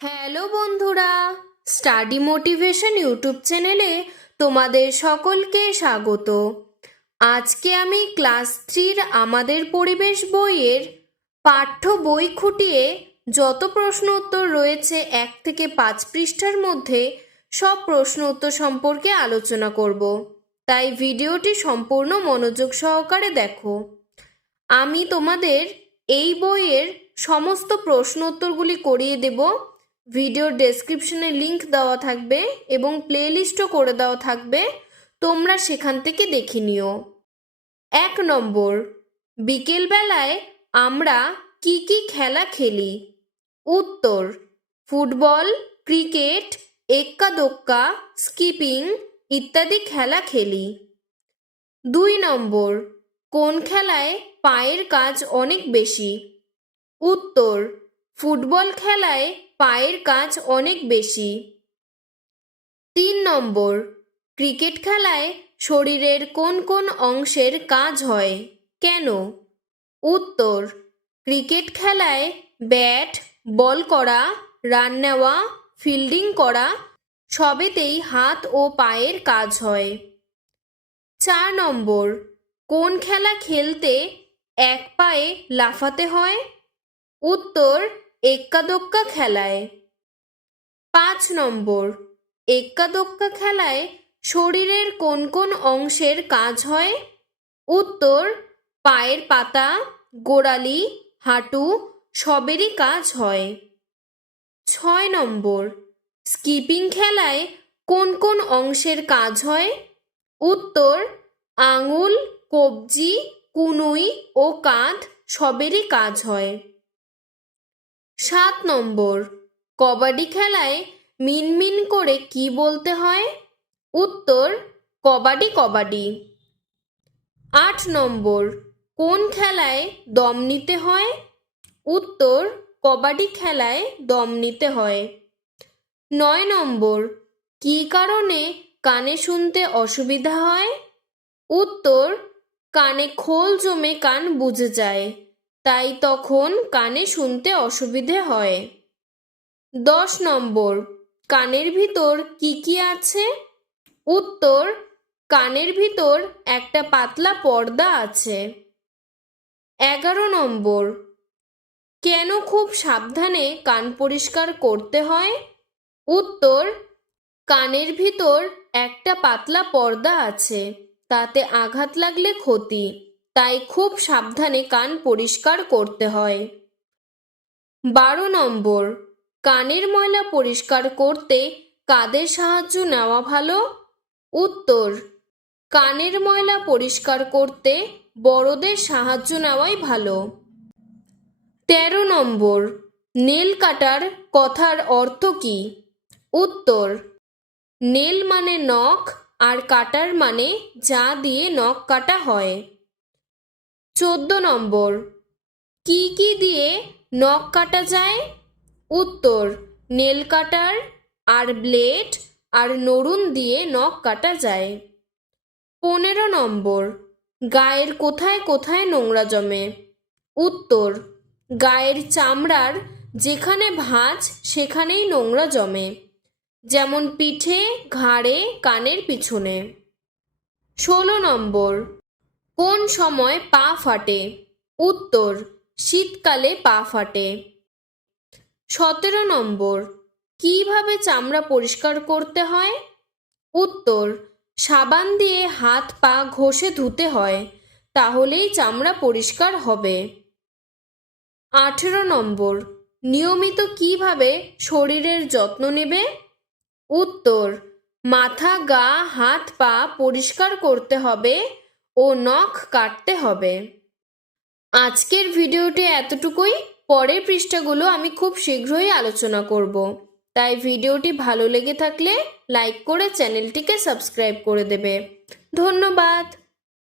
Hello বন্ধুরা, study motivation YouTube চ্যানেলে তোমাদের সকলকে স্বাগত। আজকে আমি ক্লাস 3 আমাদের পরিবেশ বইয়ের পাঠ্য বই খুঁটিয়ে যত প্রশ্ন উত্তর রয়েছে 1 থেকে 5 পৃষ্ঠার মধ্যে সব প্রশ্ন উত্তর সম্পর্কে আলোচনা করব। তাই ভিডিওটি সম্পূর্ণ মনোযোগ সহকারে দেখো। আমি তোমাদের এই বইয়ের সমস্ত প্রশ্ন উত্তরগুলি করিয়ে দেব। ভিডিওর ডেসক্রিপশনে লিংক দেওয়া থাকবে এবং প্লেলিস্টও করে দেওয়া থাকবে, তোমরা সেখান থেকে দেখে নিও। 1 নম্বর, বিকেলবেলায় আমরা কি কি খেলা খেলি? উত্তর: ফুটবল, ক্রিকেট, এক্কা দোক্কা, স্কিপিং ইত্যাদি খেলা খেলি। 2 নম্বর, কোন খেলায় পায়ের কাজ অনেক বেশি? উত্তর: ফুটবল খেলায় পায়ের কাজ অনেক বেশি। 3 নম্বর, ক্রিকেট খেলায় শরীরের কোন কোন অংশের কাজ হয়? কেন? উত্তর: ক্রিকেট খেলায় ব্যাট, বল করা, রান নেওয়া, ফিল্ডিং করা সবেতেই হাত ও পায়ের কাজ হয়। 4 নম্বর, কোন খেলা খেলতে এক পায়ে লাফাতে হয়? উত্তর: এক্কা দোক্কা খেলায়। 5 নম্বর, এক্কা দোক্কা খেলায় শরীরের কোন কোন অংশের কাজ হয়? উত্তর: পায়ের পাতা, গোড়ালি, হাঁটু সবেরই কাজ হয়। 6 নম্বর, স্কিপিং খেলায় কোন কোন অংশের কাজ হয়? উত্তর: আঙুল, কবজি, কনুই ও কাঁধ সবেরই কাজ হয়। 7 নম্বর, কবাডি খেলায় মিনমিন করে কি বলতে হয়? উত্তর: কবাডি কবাডি। 8 নম্বর, কোন খেলায় দম নিতে হয়? উত্তর: কবাডি খেলায় দম নিতে হয়। 9 নম্বর, কী কারণে কানে শুনতে অসুবিধা হয়? উত্তর: কানে খোল জমে কান বুজে যায়, তাই তখন কানে শুনতে অসুবিধে হয়। 10 নম্বর, কানের ভিতর কি কি আছে? উত্তর: কানের ভিতর একটা পাতলা পর্দা আছে। 11 নম্বর, কেন খুব সাবধানে কান পরিষ্কার করতে হয়? উত্তর: কানের ভিতর একটা পাতলা পর্দা আছে, তাতে আঘাত লাগলে ক্ষতি, তাই খুব সাবধানে কান পরিষ্কার করতে হয়। 12 নম্বর, কানের ময়লা পরিষ্কার করতে কাদের সাহায্য নেওয়া ভালো? উত্তর: কানের ময়লা পরিষ্কার করতে বড়দের সাহায্য নেওয়াই ভালো। 13 নম্বর, নেল কাটার কথার অর্থ কী? উত্তর: নেল মানে নখ আর কাটার মানে যা দিয়ে নখ কাটা হয়। 14 নম্বর, কি কি দিয়ে নখ কাটা যায়? উত্তর: নেল কাটার আর ব্লেড আর নড়ুন দিয়ে নখ কাটা যায়। 15 নম্বর, গায়ের কোথায় কোথায় নোংরা জমে? উত্তর: গায়ের চামড়ার যেখানে ভাঁজ সেখানেই নোংরা জমে, যেমন পিঠে, ঘাড়ে, কানের পিছনে। 16 নম্বর, কোন সময় পা ফাটে? উত্তর: শীতকালে পা ফাটে। 17 নম্বর, কিভাবে চামড়া পরিষ্কার করতে হয়? উত্তর: সাবান দিয়ে হাত পা ঘষে ধুতে হয়, তাহলেই চামড়া পরিষ্কার হবে। 18 নম্বর, নিয়মিত কিভাবে শরীরের যত্ন নেবে? উত্তর: মাথা, গা, হাত পা পরিষ্কার করতে হবে ও নখ কাটতে হবে। আজকের ভিডিওটি এতটুকুই। পরের পৃষ্ঠাগুলো আমি খুব শীঘ্রই আলোচনা করব, তাই ভিডিওটি ভালো লেগে থাকলে লাইক করে চ্যানেলটিকে সাবস্ক্রাইব করে দেবে। ধন্যবাদ।